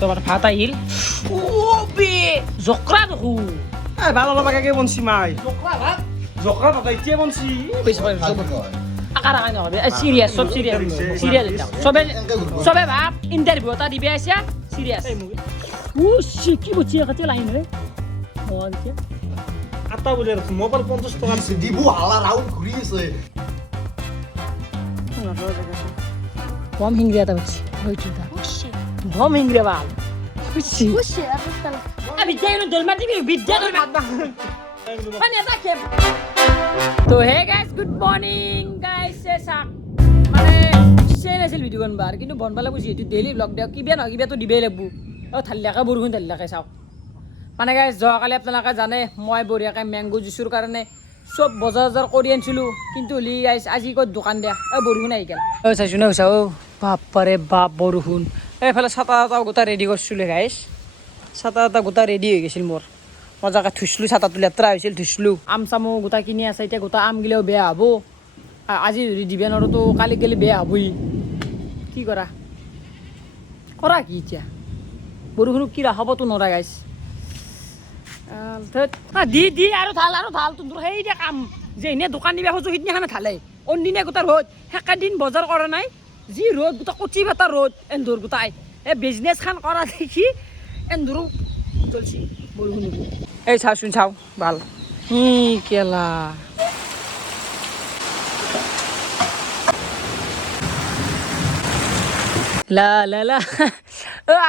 তোমার ভাত আহিল ও বে জকরা দেখো এই ভালো লাগাকে বনছি মাই জকরা ভাত জকরা ভাত আইছে বনছি বেশ ভালো আকার আকার নবে সিরিয়াস সব সিরিয়াস সিরিয়াস সবে সবে ভাব ইন্টারভিউ তা দিবে আসা সিরিয়াস ও কি বুঝি কাছে লাইন রে ও আছে আটা বলে রাখছি মোবাইল 50 টাকা আছে দিবু হালা রাউন্ড ঘুরিয়েছে কম হিংরে তা বুঝছি হইছে তা কম হিংরে বাল বুঝছি আমি জানি দলমা দিবি বিদ্যা দলমা মানে তাকে তো hey guys good morning guys এসা মানে সেন আছিল ভিডিও বনবার কিন্তু বনবালা বুঝি এটো ডেইলি ব্লগ দেও কিবা ন কিবা তো দিবেই লাগবো ও থাল্লাকা বৰষুণ থাল্লাকা চাও মানে গাইস যোৱাকালি আপোনালোকে জানে মই বঢ়িয়াকৈ মেংগো জুচৰ কাৰণে সব বজাৰ কৰি আনিছিলোঁ কিন্তু হলি গাইস আজি ক'ত দোকান দিয়া বৰষুণ আহি গ'ল চাইছো না চাও বাপৰে বাপ বৰষুণ এইফালে ছাতা গোটা ৰেডি কৰিছিলোঁ গাইস ছাতা গোটা ৰেডি হৈ গৈছিল মোৰ মজাকে থুইছিলোঁ ছাতাটো লেতেৰা হৈছিল থুইছিলোঁ আম চামো গোটা কিনি আছে এতিয়া গোটা আম গিলেও বেয়া হ'ব আজি যদি দিবে নৰতো কালি গেলি বেয়া হ'বই কি কৰা কি এতিয়া বৰষুণক কি ৰাখাবতো নৰা গাইছ দি আৰু ঢাল তোৰ সেইটা কাম যে এনেই দোকান দিবা খোজো সিদিনাখনে ঢালে অন্যদিনা গোটা ৰ'দ সেকেদিন বজাৰ কৰা নাই যি ৰ'দ গোটা কচি বাটা ৰ'দ এন্ধৰ গোটাই এই বিজনেছখন কৰা দেখি এন্ধৰো চলছি বৰষুণ এই চাওচোন চাওঁ ভাল কেলা লা লা লা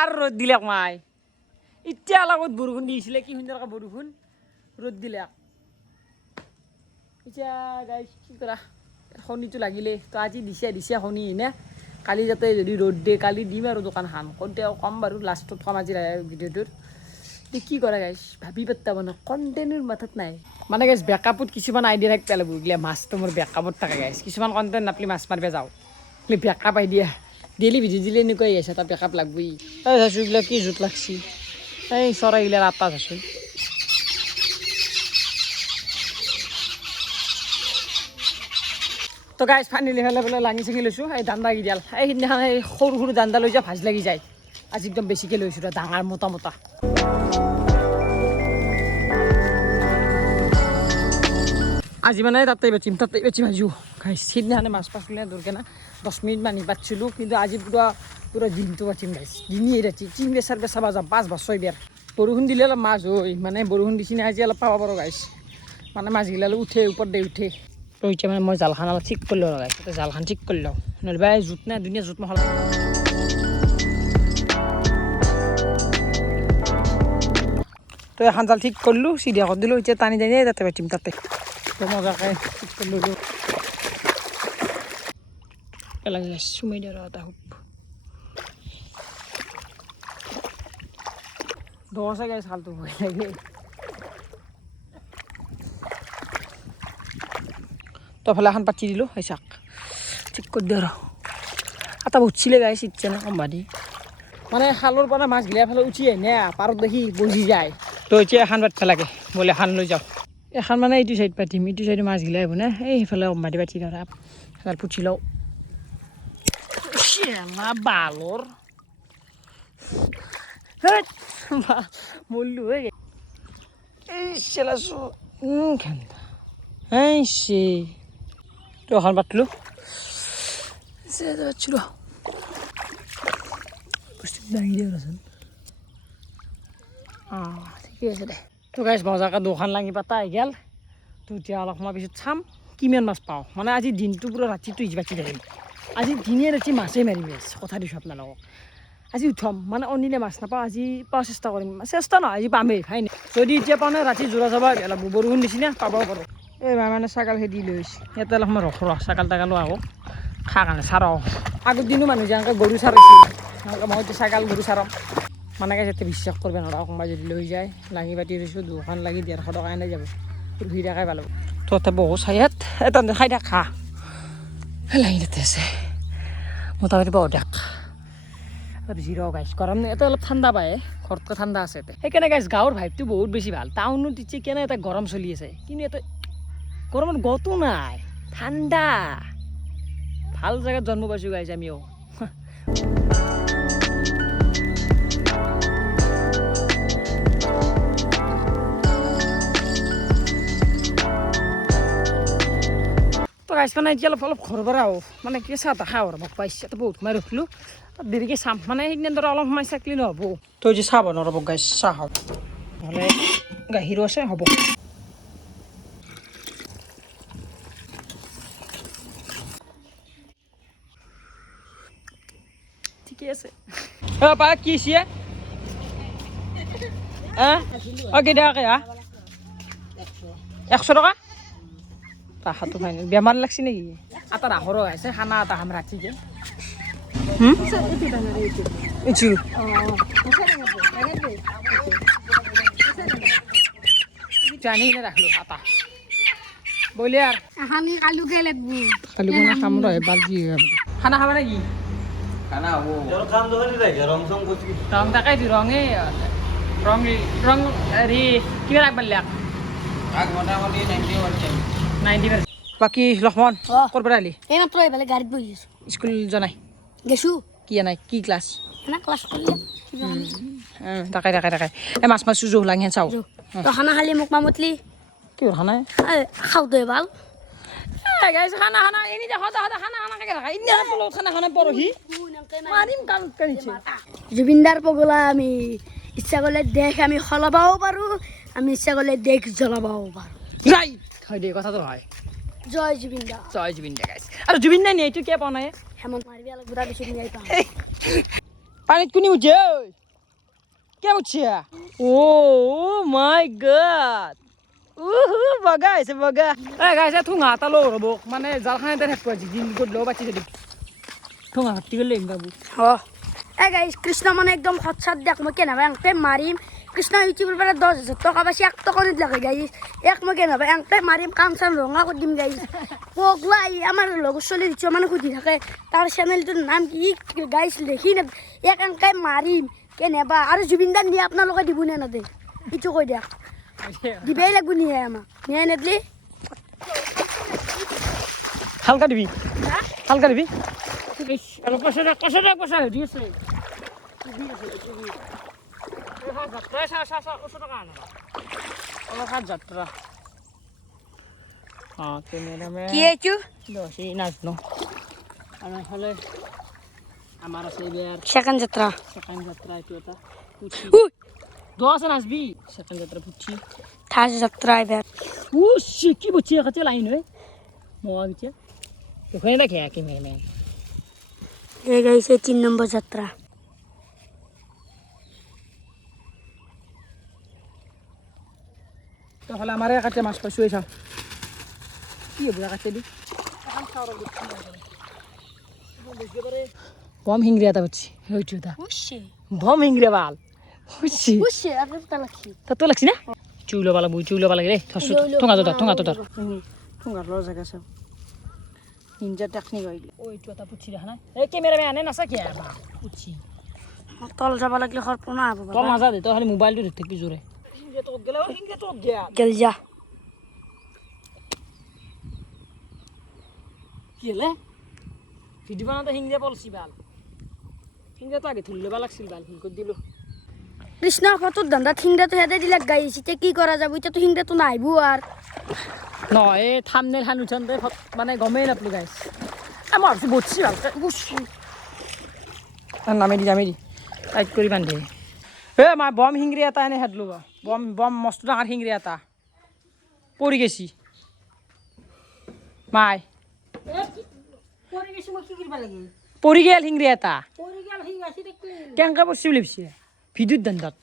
আৰু ৰ'দ দিলে মাই এতিয়া লগত বৰষুণ দিছিলে কি সুন্দৰকৈ বৰষুণ ৰ'দ দিলে এতিয়া গাইছ কি কৰা শনিটো লাগিলে তো আজি দিছে শনি নে কালি যাতে যদি ৰ'দ দিয়ে কালি দিম আৰু দোকানখন কওঁতে কম বাৰু লাষ্টত কম আজি ভিডিঅ'টোৰ কি কৰা গাইছ ভাবি পাত্তা মানে কণ্টেণ্টৰ মাথাত নাই মানে গাইছ বেকআপত কিছুমান আইডিয়া থাকি পেলাব গিলে মাছটো মোৰ বেকআপত থাকে গাইছ কিছুমান কণ্টেণ্ট নাপলি মাছ মাৰিব যাওঁ বেকআপ আইডিয়া ডেইলি ভিডিঅ' দিলে এনেকুৱাই আছে এটা বেকআপ লাগবই এই চাইছোঁ এইবিলাক কি জোঁট লাগছি এই চৰাইগিলাৰ আটা চাইছোঁ তো গাইছ ফাইনেলি ফেলে পেলাই লাঙি চাঙি লৈছোঁ এই দাণ্ডা কিডাল এই সিদিনাখন এই সৰু দাণ্ডা লৈ যা ভাজ লাগি যায় আজি একদম বেছিকৈ লৈছোঁ ডাঙৰ মোটা আজি মানে তাতে বেচিম আজিও গাইছ সিদিনাখনে মাছ পাছিলে দৰকাৰণে 10 মিনিট মান পাতিছিলোঁ কিন্তু আজি পুৰা দিনটো পাতিম গাইছ দিনেই ৰাতি চিংবে চাৰবে চাব যাম 5 বা 6 বেৰ বৰষুণ দিলে অলপ মাছ হয় মানে বৰষুণ দিছিলে আজি অলপ পাব পাৰোঁ গাইছ মানে মাছগিলা উঠে ওপৰত দে উঠে তো এতিয়া মানে মই জালখন অলপ ঠিক কৰি লওঁ গাইছ তাতে জালখন ঠিক কৰি লওঁ নহ'লে বাই জোঁট নাই ধুনীয়া জোঁট মহলা তো এখন জাল ঠিক কৰিলোঁ চিধা কৰি দিলোঁ এতিয়া টানি তাতে পাতিম তাতে তো মজাকৈ ঠিক কৰি ল'লোঁ লাগে চুমাই দিয়া এটা খুব দহছে গাইছ হালটো ভয় লাগে তো ফালে এখন পাতি দিলোঁ সেই চাক ঠিক কৰি দিওঁ আৰু এটা উঠিছিলে গাইছ ইচ্ছা নাই কম বাদি মানে খালৰ পৰা মাছ গিলা ফালে উঠি আহে পাৰত দেখি বজি যায় তো এতিয়া এখন পাতিব লাগে বোলে এখন লৈ যাওঁ এখন মানে এইটো চাইড পাতিম এইটো চাইডে মাছ গিলা আহিব নে এইফালে কম পাতি দিওঁ এডাল পুঠি লওঁ বালৰ মূল্য হয়ে গে এই চেলাছো তো এখন পাতলো যাচ্ছিল দাঙি দিয়ে ৰচোন ঠিকে আছে দে তো গাইছ মজাকৈ দুখন লাঙি পাতা আহি গ'ল তো এতিয়া অলপ সময় পিছত চাম কিমান মাছ পাওঁ মানে আজি দিনটো পুৰা ৰাতিটো বাকি থাকিম আজি দিনে ৰাতি মাছেই মাৰিম কথা দিছোঁ আপোনালোকক আজি উঠম মানে অন্যদিনে মাছ নাপাওঁ আজি পাওঁ চেষ্টা কৰিম চেষ্টা নহয় আজি পামেই ফাইন যদি এতিয়া পাওঁ নাই ৰাতি জোৰা যাব অলপ বৰষুণ দিছি না পাব পাৰোঁ এই মানে ছাগাল খেদি লৈ আহিছে ইয়াতে অলপ সময় ৰখ ছাগাল তাগালো আহোঁ খা কাৰণে চাৰওঁ আগৰ দিনো মানুহ যেনেকৈ গৰু চাৰাইছিল সেনেকৈ মই এতিয়া ছাগাল গৰু চাৰম মানে যাতে বিশ্বাস কৰিব নোৱাৰা কোনোবাই যদি লৈ যায় লাঙি পাতি দিছোঁ দুখন লাগি 150 টকা এনেই যাব ৰখি থাকাই ভাল হ'ব তহঁতে বহু চাই ইয়াত এটা খাই থাক খা লাঙি তাতে আছে মোটামুটি বহুত দেখ জিৰ' গাইছ গৰম ইয়াতে অলপ ঠাণ্ডা পায় ঘৰতকৈ ঠাণ্ডা আছে সেইকাৰণে গাইছ গাঁৱৰ ভাইবটো বহুত বেছি ভাল টাউনত এতিয়া কেনে এটা গৰম চলি আছে কিন্তু ইয়াতে গৰমত গতো নাই ঠাণ্ডা ভাল জেগাত জন্ম পাইছোঁ গাইছ আমিও গাইছ মানে এতিয়া অলপ ঘৰৰ পৰা আহোঁ মানে কি চাহ তাহ খাওঁ আৰু মোক পাইছে বহুত সময় ৰখিলোঁ দেৰিকৈ চাম মানে সেইদিনা দৰে অলপ সময় চাকলি নহ'ব তই যে চাহ বনাওঁ ৰ'ব গাইছ চাহ খাওঁ নহ'লে গাখীৰো আছে হ'ব ঠিকে আছে পা কি চিয়ে কেইটা হা 100 টকা তাহাঁতো ফাইনেল বেমাৰ লাগছে নেকি এটা ৰাসৰো আছে খানা এটা খাম ৰাতিকে জানি ৰাখলো এটা বলিয়াৰ কালি মানে খাম ৰ এবাৰ কি খানা খাবা নেকি ৰং তাকেইতো ৰঙে ৰং হেৰি কিমান আগবাঢ় লাগ মোটামুটি 90%. বাকি লক্ষ্মণ ক'ৰ পৰা আহিলি এইমাত্ৰ এইফালে গাড়ীত বহি আছো স্কুল যোৱা নাই গেছো কি নাই কি ক্লাছ এনে ক্লাছ কৰিলে তাকে এই মাছ জোহ লাঙি চাওঁ তো খানা খালি মোক মামতলি কি খানা খাওঁতে ভাল খানা এনে খানা পৰহি জুবিনদাৰ পগলা আমি ইচ্ছা কৰিলে দেশ আমি সলাবও পাৰোঁ আমি ইচ্ছা কৰিলে দেশ জ্বলাবও পাৰোঁ ৰাইট হয় দেই কথাটো হয় জয় জুবিন দা জয় জুবিন দা গাইছ আৰু জুবিন দাই নি এইটো কিয় পোৱা নাই হেমন্ত মাৰিবি অলপ বুঢ়া বেছি নিয়াই পাওঁ পানীত কোনে উঠছে কিয় উঠছে মাই গড বগা হৈছে বগা গাইছে ঠুঙা এটা লওঁ ৰ'ব মানে জালখানতে থাকিব দিন গ'ত লওঁ বাচি যদি ঠুঙা হাতি গ'লে বাবু গাইছ কৃষ্ণ মানে একদম সৎসাত দেখ মই কেনেবা এংকে মাৰিম কৃষ্ণ ইউটিউবৰ পৰা 10,000 টকা পাইছে 1 টকা নিদিলাকে গাইছ মই কেনেবা এংকে মাৰিম কাম চাম ৰঙা কৰি দিম গাইছ পগলা আমাৰ লগৰ ছোৱালী দিছোঁ মানে সুধি থাকে তাৰ চেনেলটোৰ নাম কি গাইছ লিখি নে এংকে মাৰিম কেনেবা আৰু জুবিন দাক নিয়ে আপোনালোকে দিব নে নদে এইটো কৈ দিয়ক দিবই লাগব নিয়ে আমাক নিয়ে নেদলি হালকা দিবি আৰু কষা দি আছে যাত্ৰা কি এইটো নাজনো আৰু এইফালে আমাৰ আছে এইবাৰ সেকেণ্ড যাত্ৰা এইটো এটা দহ আছে নাচবি সেকেণ্ড যাত্ৰা পুঠি থাৰ্ড যাত্ৰা এবাৰ কি পুঠি কাটি লাইন হয় মোৱা বিটিয়া ওখানে দেখে কি মেয়ে এই গাইছে 3 নম্বৰ যাত্ৰা তাহলে আমারে কাটে মাছ পাইছো এই চাও কি হবে কাটে দি বম হিংরে আতা বুঝছি হইছো দা বম হিংরে বাল বুঝছি তা তো লাগছি না চুলো বালা বুই চুলো বালা রে ঠোঙা তো ঠোঙা লো জায়গা সব নিনজা টেকনিক হইল ওই চুতা পুছি দেখা না এই ক্যামেরাম্যান আনে নাসা কি বা পুছি তল যাব লাগলে খৰপনা হ'ব তল না যা দে তো খালি মোবাইলটো ধরে থাকবি জোরে হিংরে তো গেল গেল যা কি হলে ভিডিও বানাতে হিংরে পলছি বাল হিংরে তো আগে তুললে বাল লাগছিল বাল হিং করে দিল কৃষ্ণ ফটোর ধান্দা হিংড়াটো হেদে দিলাক গাইছ এতিয়া কি করা যাব এতিয়া তো হিংড়াটো নাইব আর নয় এই থামনেল হান উঠানতে মানে গমেই নাপলো গাইছ আমি ভাবছি বসছি ভালকে বসছি নামে দি টাইট কৰি বান্ধি মা বম হিংৰি এটা এনে হেদলো বম মস্ত ডাঙৰ হিংৰি এটা পৰি গেছি মাই পৰি গেল হিংৰি এটা কেনেকৈ পৰছি বুলি ভাবছি ভিডিঅ'ত দান্দাত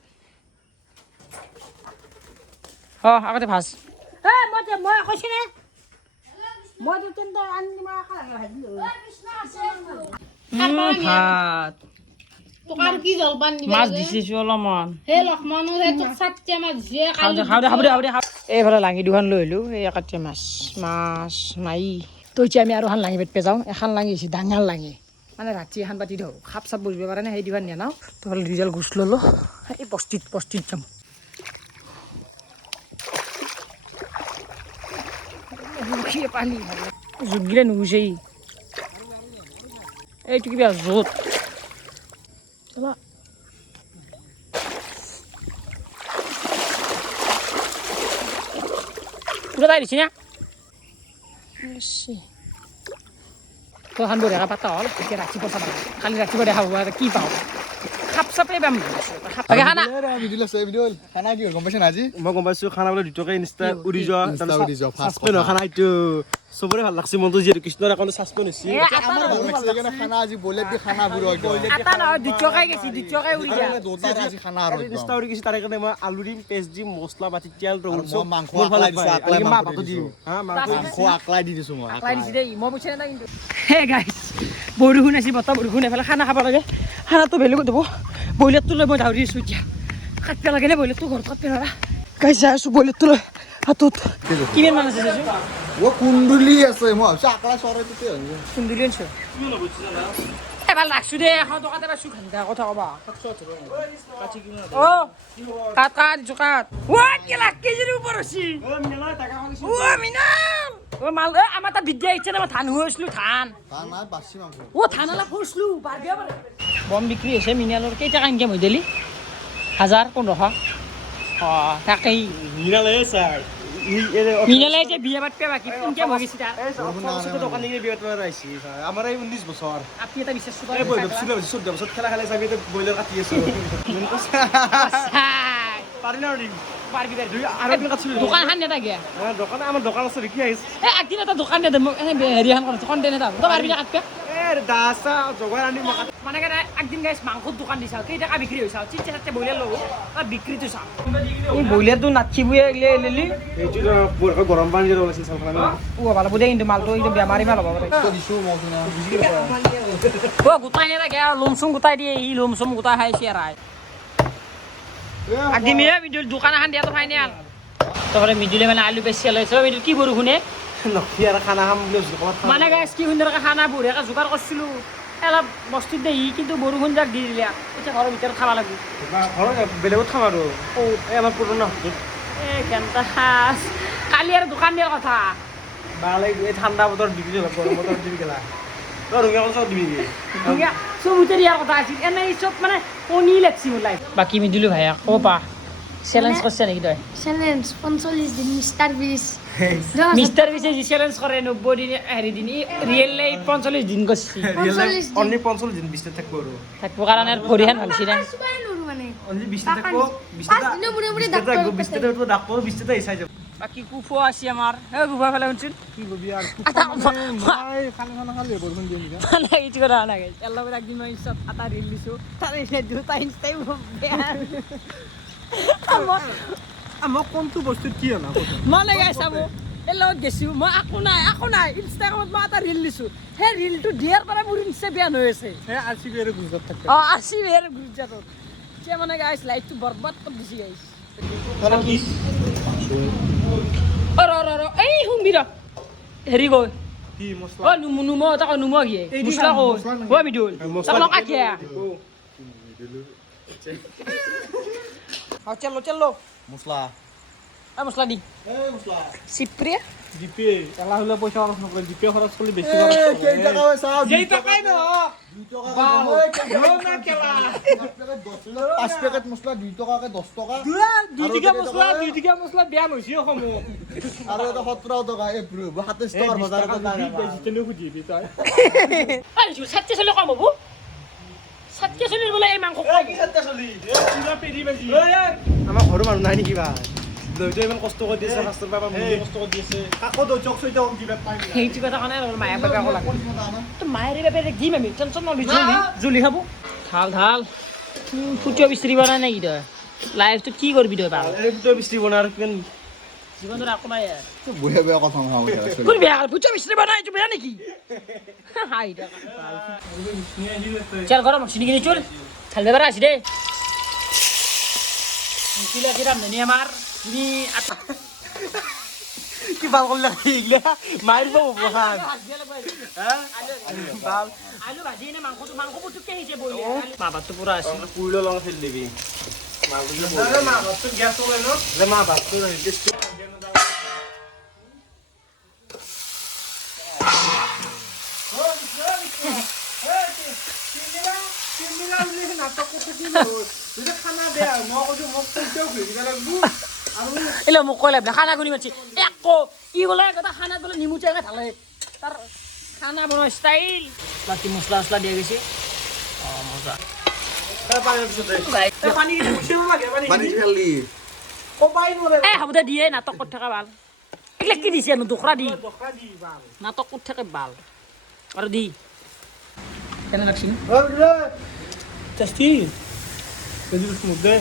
আগতে ভাজ মই কৈছি নে ভাত তোকার কি জলপান দিবা মাছ দিছিছো অলপমান হে লক্ষ্মণো হে তোক সাতটা মাছ দিয়ে খাও দে এইফালে লাঙি দুখন লৈ আহিলোঁ এই একাতে মাছ নাই তো এতিয়া আমি আৰু এখন লাঙি বেতপে যাওঁ এখন লাঙি হৈছে ডাঙৰ লাঙি মানে ৰাতি এখন পাতি দিওঁ সাপ চাপ বহিব পাৰে নে সেই দুখন নিয়া নাও তো দুইডাল গোচ ল'লোঁ এই বস্তিত যাম পানী জোতগিলে নুগুছেই এইটো কিবা জোত পুরা দাঁড়িয়েছি না তখন বঢ়িয়াকৈ পাতা হ'ল এতিয়া ৰাতিপুৱা চাবা কালি ৰাতিপুৱা দেখা পাব আৰু কি পাওঁ খাপ চাপেই পাম তাকে খানা খানা কি গম পাইছে আজি মই গম পাইছোঁ খানা বোলে দুটকা ইনষ্টা উৰি যোৱা Insta উৰি যোৱা, first ছাছপেণ্ড হয় খানা এইটো চবৰে ভাল লাগছে মনটো যিহেতু কৃষ্ণৰ একাউণ্টত ছাছপেণ্ড হৈছে খানা আজি বলেট দি খানা বুঢ়ো এটা নহয় 2 টকাই গেছি 2 টকাই উৰি যায় আজি খানা আৰু ইনষ্টা উৰি গৈছে তাৰে কাৰণে মই আলু দিম পেষ্ট দিম মছলা পাতি তেল ৰহুন মই চব মাংস মোৰ ভাল আকলাই দিছো, লাগে আকলাই মাংস মাংস দিম দিছো। হা মাংস মাংস আকলাই দি দিছো মই আকলাই দিছি দেই মই পইচা নাই কিন্তু হে গাইছ বৰষুণ আছে বতাহ বৰষুণ এফালে খানা খাব লাগে খানাটো বেলেগত দিব বইলাৰটো লৈ মই দাউৰি আছোঁ এতিয়া কাটিব লাগে নে বইলাৰটো ঘৰত কাটিব নোৱাৰা গাইছ যাই আছোঁ বইলাৰটো লৈ হাতত কিমান মান আছে চাইছোঁ ও কুন্দুলি আছে মই ভাবিছো আকলাই চৰাইটোতে হৈছে সুন্দৰী আনিছোঁ এবাৰ ৰাখছোঁ দে এখন টকাতে পাইছোঁ ঘণ্টা কথা ক'বা অ' কাট কাট দিছোঁ কাট কি লাখ কেজিৰ ওপৰ হৈছে মিনাল মাল আমাৰ তাত বিদ্যা আহিছে না মই ধান হৈছিলোঁ ধান তাৰ নাই বাছি মাংস ধান অলপ হৈছিলোঁ বম বিক্ৰী হৈছে মিনালৰ কেইটকা ইনকাম হৈ দিলি 1000-1500 অঁ তাকেই মিনালে ছাৰ মিনালে এতিয়া বিয়া পাতিব বাকী ইনকাম হৈ গৈছে তাৰ দোকান নিয়ে বিয়াত আহিছে আমাৰ এই 19 বছৰ আপনি এটা বিশ্বাস এই বৈভৱ 14 বছৰত খেলা খেলাই চাবি ব্ৰইলাৰ কাটি আছোঁ পাৰি না পাৰবি আৰু এদিন কাটছিলোঁ দোকান খান নেতা গিয়া দোকান আমাৰ দোকান আছে বিক্ৰী আহিছে একদিন এটা দোকান দে মোক হেৰি এখন কৰিছে কণ্টেণ্ট এটা তই পাৰবি না কাটবে দাসা জগাই আনি মই মানে একদিন গাইছ মাংসৰ দোকান দিছা কেইটকা বিক্ৰী হৈছা চিটে চাটে ব্ৰইলাৰ ল'ব তাৰ বিক্ৰীটো চা এই ব্ৰইলাৰটো নাচিবই লেলি এইটো বৰকৈ গৰম পানী দিব ওলাইছিল চালখানা ও ভাল হ'ব দে কিন্তু মালটো একদম বেমাৰী মাল হ'ব পাৰে দিছো মই ও গোটাই নেথাকে লোমচুম গোটাই দিয়ে ই লোমচুম গোটাই খাইছে আৰু আগদিমিয়ে মিদুল দোকান এখন দিয়াটো ফাইনেল তহঁতে মিদুলে মানে আলু বেছি লৈছে মিদুল কি বৰষুণে নখি আৰু খানা খাম বুলি মানে গাইছ কি সুন্দৰকৈ খানা বঢ়িয়াকৈ যোগাৰ কৰিছিলোঁ অলপ বস্তু দেই কিন্তু বৰষুণ যাক দি দিলে এতিয়া ঘৰৰ ভিতৰত খাব লাগিব ঘৰত বেলেগত খাম আৰু এই আমাৰ পুৰণা এই ঘণ্টা সাজ কালি আৰু দোকান দিয়াৰ কথা ভাল এই ঠাণ্ডা বতৰ বিক্ৰী হ'ব গৰম বতৰ দিবি গেলা তই ৰঙিয়া কল চব দিবি চবতে দিয়াৰ কথা আছিল এনেই চব মানে কণী লাগছি মোৰ লাইফ বাকী মিদিলোঁ ভাইয়া ক'ব পা চেলেঞ্জ কৰিছে নেকি তই চ্যালেঞ্জ 45 দিন মিস্টাৰ বিস মিষ্টাৰ বিছে যি চেলেঞ্জ কৰে 90 দিন হেৰি দিন ৰিয়েল লাইফ 45 দিন কৰিছে অনলি 45 দিন 20 থাকিব আৰু থাকিব কাৰণে ভৰিহান ভালছি না সুবাই নৰু মানে অনলি 20 থাকিব 20 পাঁচ দিনৰ মূৰে মূৰে ডাক্তৰ 20 থাকিব ডাক্তৰ 20 টা হিচাই যাব বাকী কুফো আছে আমাৰ হে গুফা ফেলে শুনছোন কি কবি আৰু আটা মই খানা খালি বৰষুণ দিয়ে নেকি মানে এইটো কথা নাগে ইয়াৰ লগত একদিন মই ইনষ্টাত এটা ৰিল দিছোঁ তাৰ দুটা ইনষ্টাই বেয়া মই কোনটো বস্তুত কি অনা মানে গাইছ চাব এই লগত গৈছোঁ মই একো নাই ইনষ্টাগ্ৰামত মই এটা ৰিল দিছোঁ সেই ৰিলটো দিয়াৰ পৰা মোৰ ইনষ্টা বেয়া হৈ আছে এই আৰচিবি আৰু গুজৰাট থাকে অঁ আছি বেৰ গুৰুজাতত এতিয়া মানে গাইছ লাইফটো বৰবাদ কৰি দিছি গাইছ ৰ এই শুনবি ৰ হেৰি কয় কি মছলা অ নুম তাক নুম কি মছলা কয় অ মিদুল তাক লଙ୍କା কি চলো মছলা মছলা দি এই মছলা চিপ্ৰিয়া জিপে এলা হলে পইচা খৰচ নকৰে জিপে খৰচ কৰিলে বেছি কেই টাকা হয় চাও যেই টকাই ন 2 টাকা 5 পেকেট মছলা 2 টাকাকে 10 টাকা 2 টকা মছলা বেয়া হৈছে অসমত আৰু এটা 17 টাকা এই 27 টাকাৰ বজাৰত নাই তেনে খুজিবি তই এই সাতকে চলি কম হ'ব সাতকে চলিৰ বোলে এই মাংস আমাৰ ঘৰৰ মানুহ নাই নেকি বা দৈটো ইমান কষ্ট কৰি দিছে ফাৰ্ষ্টৰ পৰা মোৰ কষ্ট কৰি দিছে কাকো দৈ চক চৈতে দিবা পাই সেইটো কথা কাৰণে মায়ে বাবা ক'লা তো মায়েৰে বাপেৰে দিম আমি টেনশ্যন নলবি জুলি খাব ঢাল ফুটিও বিচাৰিব নাই নেকি তই লাইফটো কি কৰিবি তই বাৰু এই দুটো বিস্তি বনাৰ কিমান জীৱনত একো নাই বুঢ়া বেয়া কথা নহয় কোন বেয়া ফুটিও বিচাৰিব নাই এইটো বেয়া নেকি হাই চল গৰম চিনি কিনি চল খালবে বাৰা আছে দেই কিলা কি ৰান্ধনি আমাৰ তুমি কি ভাল কৰিলে এইগিলা মাৰিব বহান আলু ভাজি নে মাংস পুতুককে আহিছে বইলে মা ভাতটো পুৰা আছে পুৰিলে লং ফেল দিবি মা ভাতটো গেছ ওলাই ন মা ভাতটো এলে মোক কৈ লাভ খানা গুনি মাছি একো ই বোলে এটা খানা বোলে নিমু টেঙা ঢালে তাৰ খানা বনোৱা ষ্টাইল বাকী মছলা চছলা দিয়া গৈছে মজা হ'ব দে দিয়ে নাটক কৰি থকা ভাল এইবিলাক কি দিছে দোখৰা দি নাটক কৰি থাকে ভাল আৰু দি কেনে লাগছি টেষ্টি মুখ দে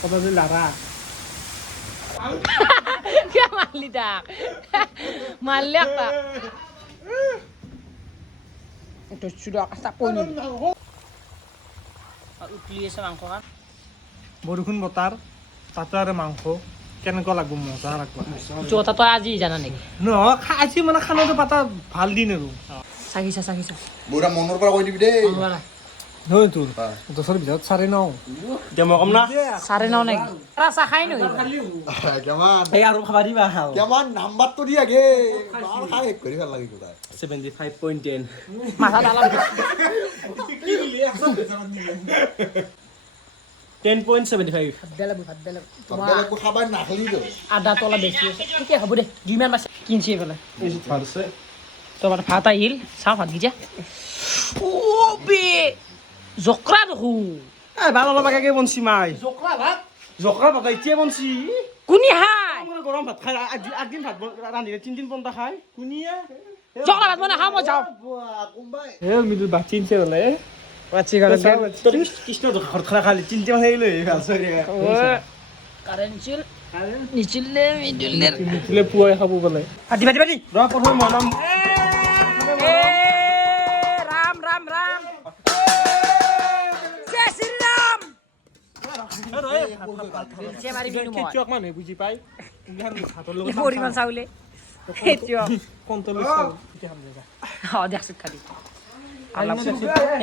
কথা যে লাৰা কিয় মাৰলি তাক মাৰলি তাক এইটো চুৰা চাপই নিদি উতলি আছে মাংস খান বৰষুণ বতাৰ তাতে আৰু মাংস কেনেকুৱা লাগব মজা লাগব এইটো কথা তই আজি জানা নেকি নহয় আজি মানে খানাটো পাতা ভাল দিন আৰু চাগিছা বুঢ়া মনৰ পৰা কৈ দিবি দেই নহয় তোৰ দছৰ ভিতৰত 9:30 এতিয়া মই কম না 9:30 নেকি চাহ খাই নহয় কেমান এই আৰু খাবা দিবা কেমান নাম্বাৰটো দি আগে বাল খাই শেষ কৰি ভাল লাগি তোৰ 75.10 মাথা ডালা 10.75 ভাত দে তোমাৰ বেলেগো খাবাই নাখলি তো আদা তলা বেছি আছে ঠিকে হ'ব দে যিমান পাইছে কিনছি এইফালে ভালছে তো ভাত আহিল চাওঁ ভাত গিজা ও বে জকৰা দেখোন এই ভাল অলপ আগে বনছি মাই জকৰা ভাত জকৰা ভাত এতিয়া বনছি কোনি হাই আমাৰ গৰম ভাত খাই একদিন ভাত ৰান্ধিলে 3 দিন পন্তা খাই কুনিয়া জকৰা ভাত মই নাখাওঁ মই যাওঁ কোনবাই হে মিদুল ভাত চিনছে হলে বাচ্চি ঘৰত কৃষ্ণ ঘৰত খানা খালি চিন্তা মানে লৈ ভাল চৰি কাৰেণ্ট চিল নিচিলে মিদুলে মিদুলে পুৱাই খাব বোলে পাতি ৰ প্ৰথমে মনাম ৰাম জয় শ্ৰী ৰাম জয় মাৰি বিনু মই কিয় মানুহে বুজি পাই ভাতৰ লগত পৰিমাণ চাউলে সেইটো কণ্ট্ৰল চাও এতিয়া খাম দেবা দেখছো খালি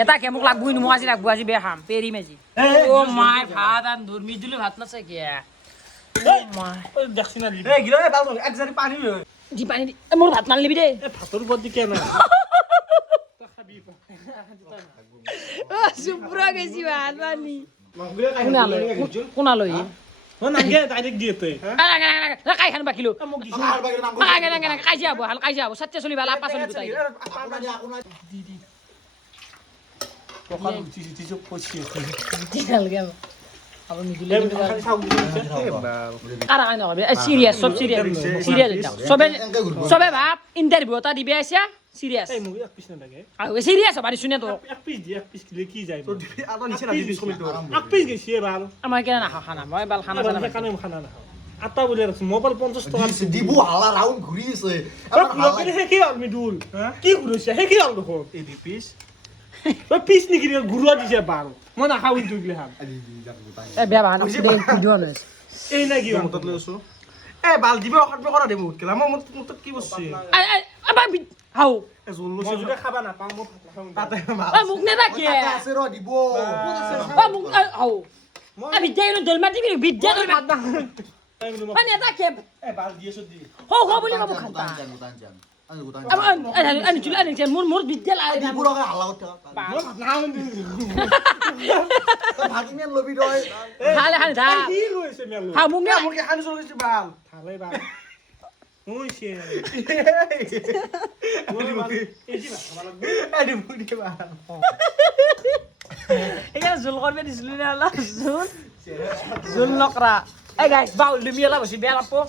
এটা কে মোক লাগবই মই আজি লাগবো আজি বেয়া খাম পেৰিম আজি ও মাই ভাত আন ধৰ মিদুলে ভাত নাছে কিয়া দেখছি না এই গিলা ভাল এক জাৰি পানী লৈ দি পানী দি মোৰ ভাত মানলিবি দে ভাতৰ ওপৰত দি কেনে সুপ্ৰা গেছি ভাত পানি কোনালৈ নাগে ডাইৰেক্ট দিয়েতে কাই খান বাকিলো কাইজা হব হাল কাইজা হব সত্যি চলি ভাল আপা চলি গোটাই পকাল চিচি চপ পছি দিগাল গেল আবার মিদুলে কারা কাই নবে সিরিয়াস সব সিরিয়াস সবে ভাব ইন্টারভিউ তা দিবে আইছা সিরিয়াস এই মুভি এক পিছ না লাগে আর সিরিয়াস বাড়ি শুনে তো এক পিছ দি এক পিছ কি যায় তো আদা নিচে না দিবি কমেন্ট এক পিছ গেছি ভাল আমার কেন না খানা মই বাল খানা খানা খানা খানা না আটা বলে রাখছ মোবাইল 50 টাকা দিব হালা রাউন্ড ঘুরিছে আর পুরো হে কি আর মিদুল কি ঘুরছে হে কি আর দেখো এই দি পিছ তো পিছ নি গিরে ঘুরুয়া দিছে বাল মই না খাও তুই গলে হাম এ বেয়া বাহানা ভিডিও নয় এই না কি মতত লৈছো এ বাল দিবে অকত কৰা দে মুত কেলা মই মতত কি বসছি আবার হাও এ জুল লৈছো যদি খাবা না পাম মই তাতে মুখ নে রাখি আছে র দিব মুখ হাও আমি দেইনো দলমা দিবি বিদ্যা দল ভাত মানে এটা কে এ বাল দিয়েছো দি হো বলি বাবু খাতা আমি চুলা আনিছে মোর বিদ্যা লাগে না পুরো হালা করতে ভাগিনে লবি দই হালে হালে দা কি লৈছে মেলো হা মুখ নে মুকে খানি চলে গেছে বাল থালে বাল ওইছে এখানে জুল করবে দিছিলি না আল্লাহ জুল নকরা এই গাইস বাউল তুমি এলা বসি বেয়া লাপো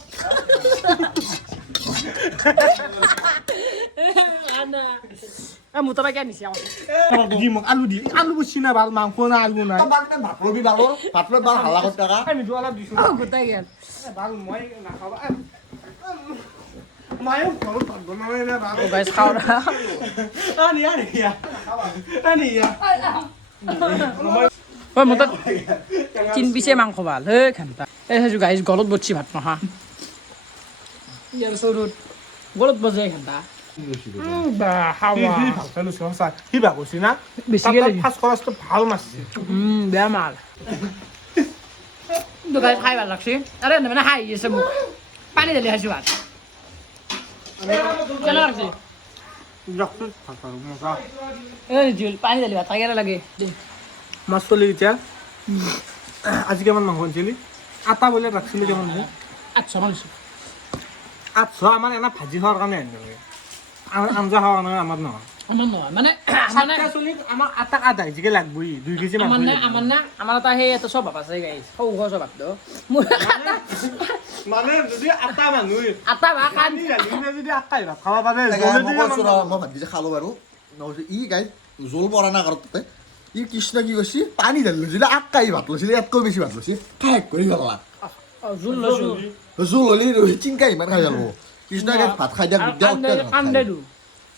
আনা মুতা বাকি আনিছি আমার আলু বুঝছি না বাল মাংস না আলু নাই ভাত লবি ডালো ভাত লবি বাল হালা করতে আমি দু অলপ দিছো গোটাই গেল বাল মই না খাবা মায়ো ঘৰত ভাত বনাই না বাল ও গাইস খাও না আনি ওই মুতা 3 পিসে মাংস ভাল হে খান্তা এই হেজু গাইস গলত বচ্ছি ভাত নহা ইয়ার সরুত গলত বজাই খান্তা বা হাওয়া ভালো সসা কি বা কইছি না বেশি গেলে ফাস্ট খরচটা ভাল মারছে বেয়া মাল তো গাইস খাই ভাল লাগছে আরে না হাই এসে মুখ পানি দিলে হাসি ভাত কেন লাগছে ডক্টর ফাটা মজা এই জুল পানি দিলে ভাত খাইরা লাগে মাছ চলি এতিয়া আজি কেমন মাংস আনছিলি আটা বলে রাখছিলি কেমন আচ্ছা মানুষ 800 আমাৰ এনা ভাজি হোৱাৰ কাৰণে আনিলে আঞ্জা খাওয়া নয় আমার নহয় আমার নয় মানে আমার না সাতটা চলিক আমাক আটা আধা কেজিকে লাগবই 2 কেজি আমার মাংস না আমার না আমার এটা সেই এটা স্বভাৱ আছে গাইছ সৌ সৌ স্বভাৱটো মোৰ মানে যদি আটা মানুহ আটা বা খান পানী ঢালি কিনে যদি আটাই ভাত খাব পাৰে মই কৈছো ৰ মই ভাত খালো বাৰু নহৈছে ই গাই জোল পৰা না ঘৰতে ই কৃষ্ণ কি কৈছি পানী ঢালি লৈছিলে আটকাই ভাত লৈছিলে ইয়াতকৈ বেছি ভাত লৈছে ঠেক কৰি পেলা জোল লৈছো জোল হ'লে চিংকা ইমান খাই যাব কৃষ্ণ গাই ভাত খাই দিয়া কান্দে দু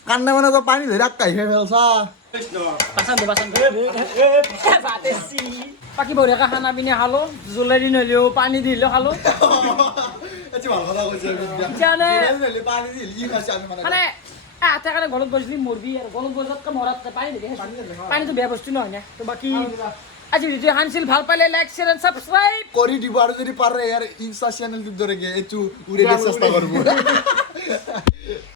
কান্দে মানে তই পানী ধৰি আটকাই খাই পেলছা বাচান দে বাতেছি বাকী বঢ়িয়াকৈ খানা পিনি খালো জোলেদি নহ'লেও পানী দিলেও খালো এটি ভাল কথা কৈছে সেইকাৰণে পানী দিলি ই খাইছে আমি মানে আটা কাৰণে গলত গৈছিলি মৰবি আৰু গলত গৈছতকৈ মৰাতকৈ পানী দিবি পানীটো বেয়া বস্তু নহয় না তো বাকী আজি ভিডিঅ' হানছিল ভাল পালে লাইক শ্বেয়াৰ এণ্ড ছাবস্ক্ৰাইব কৰি দিব আৰু যদি পাৰে ইয়াৰ ইনষ্টা চেনেলটোৰ দৰে এইটো উৰে চেষ্টা কৰিব